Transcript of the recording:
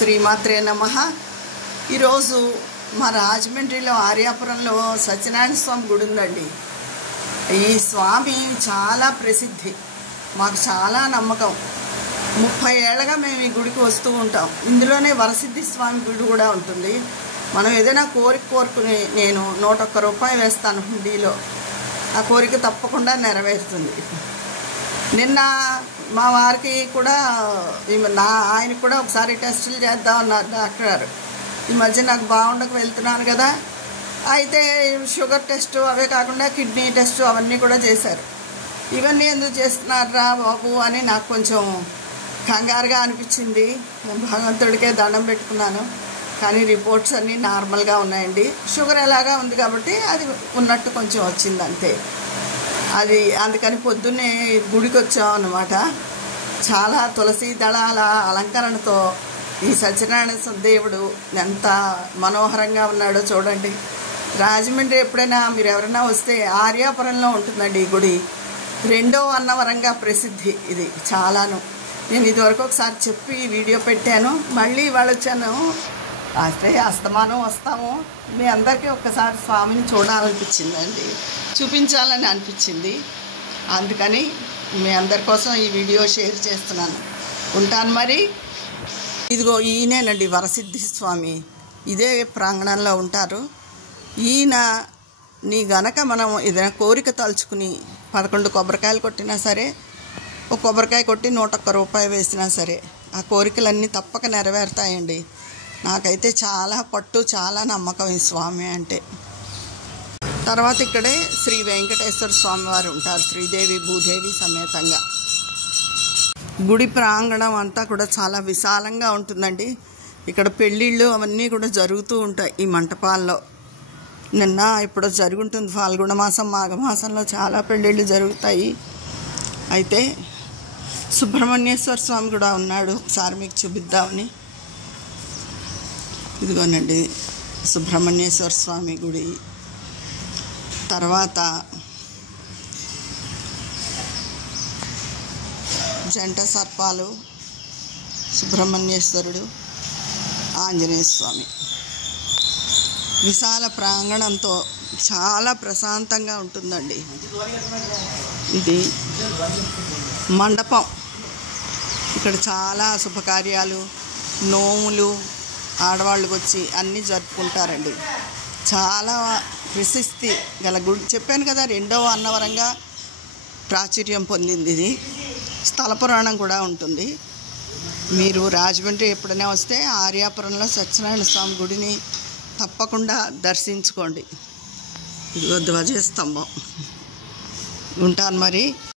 శ్రీమాత్రే నమః. ఈరోజు మా రాజమండ్రిలో ఆర్యాపురంలో సత్యనారాయణ స్వామి గుడి ఉందండి. ఈ స్వామి చాలా ప్రసిద్ధి, మాకు చాలా నమ్మకం. 30 ఏళ్ళగా మేము ఈ గుడికి వస్తూ ఉంటాం. ఇందులోనే వరసిద్ధి స్వామి గుడి కూడా ఉంటుంది. మనం ఏదైనా కోరుకుని నేను 101 రూపాయలు వేస్తాను హుండీలో, ఆ కోరిక తప్పకుండా నెరవేరుతుంది. నిన్న మా వారికి కూడా ఆయనకు కూడా ఒకసారి టెస్టులు చేద్దామన్నారు డాక్టర్ గారు. ఈ మధ్య నాకు బాగుండక వెళ్తున్నాను కదా, అయితే షుగర్ టెస్ట్ అవే కాకుండా కిడ్నీ టెస్ట్ అవన్నీ కూడా చేశారు. ఇవన్నీ ఎందుకు చేస్తున్నారా బాబు అని నాకు కొంచెం కంగారుగా అనిపించింది. భగవంతుడికే దండం పెట్టుకున్నాను. కానీ రిపోర్ట్స్ అన్నీ నార్మల్గా ఉన్నాయండి. షుగర్ ఎలాగా ఉంది కాబట్టి అది ఉన్నట్టు కొంచెం వచ్చింది అంతే. అది అందుకని పొద్దున్నే గుడికి వచ్చాం అన్నమాట. చాలా తులసి దళాల అలంకరణతో ఈ సత్యనారాయణ దేవుడు ఎంత మనోహరంగా ఉన్నాడో చూడండి. రాజమండ్రి ఎప్పుడైనా మీరు ఎవరైనా వస్తే ఆర్యాపురంలో ఉంటుందండి ఈ గుడి. 2వ అన్నవరంగా ప్రసిద్ధి ఇది చాలాను. నేను ఇదివరకు ఒకసారి చెప్పి వీడియో పెట్టాను, మళ్ళీ ఇవాళ వచ్చాను. అయితే అస్తమానం వస్తాము. మీ అందరికీ ఒక్కసారి స్వామిని చూడాలనిపించిందండి, చూపించాలని అనిపించింది. అందుకని మీ అందరి కోసం ఈ వీడియో షేర్ చేస్తున్నాను. ఉంటాను మరి. ఇదిగో ఈయనేనండి వరసిద్ధి స్వామి. ఇదే ప్రాంగణంలో ఉంటారు. ఈయన నీ గనక మనం ఏదైనా కోరిక తలుచుకుని 11 కొబ్బరికాయలు కొట్టినా సరే, ఒక కొబ్బరికాయ కొట్టి 101 రూపాయలు వేసినా సరే ఆ కోరికలన్నీ తప్పక నెరవేరుతాయండి. నాకైతే చాలా పట్టు, చాలా నమ్మకం ఈ స్వామి అంటే. తర్వాత ఇక్కడే శ్రీ వెంకటేశ్వర స్వామి వారు ఉంటారు, శ్రీదేవి భూదేవి సమేతంగా. గుడి ప్రాంగణం అంతా కూడా చాలా విశాలంగా ఉంటుందండి. ఇక్కడ పెళ్ళిళ్ళు అవన్నీ కూడా జరుగుతూ ఉంటాయి ఈ మంటపాల్లో. నిన్న ఇప్పుడు జరుగుతుంది ఫాల్గుణ మాసం, మాఘమాసంలో చాలా పెళ్ళిళ్ళు జరుగుతాయి. అయితే సుబ్రహ్మణ్యేశ్వర స్వామి కూడా ఉన్నాడు, ఒకసారి మీకు చూపిద్దామని. ఇదిగోనండి సుబ్రహ్మణ్యేశ్వర స్వామి గుడి. తర్వాత జంట సర్పాలు, సుబ్రహ్మణ్యేశ్వరుడు, ఆంజనేయ స్వామి. విశాల ప్రాంగణంతో చాలా ప్రశాంతంగా ఉంటుందండి. ఇది మండపం. ఇక్కడ చాలా శుభకార్యాలు, నోములు ఆడవాళ్ళు వచ్చి అన్నీ జరుపుకుంటారండి. చాలా ప్రశస్తి గల గుడి. చెప్పాను కదా 2వ అన్నవరంగా ప్రాచుర్యం పొందింది ఇది. స్థల పురాణం కూడా ఉంటుంది. మీరు రాజమండ్రి ఎప్పుడైనా వస్తే ఆర్యాపురంలో సత్యనారాయణ స్వామి గుడిని తప్పకుండా దర్శించుకోండి. ఇదిగో ధ్వజస్తంభం. ఉంటాను మరి.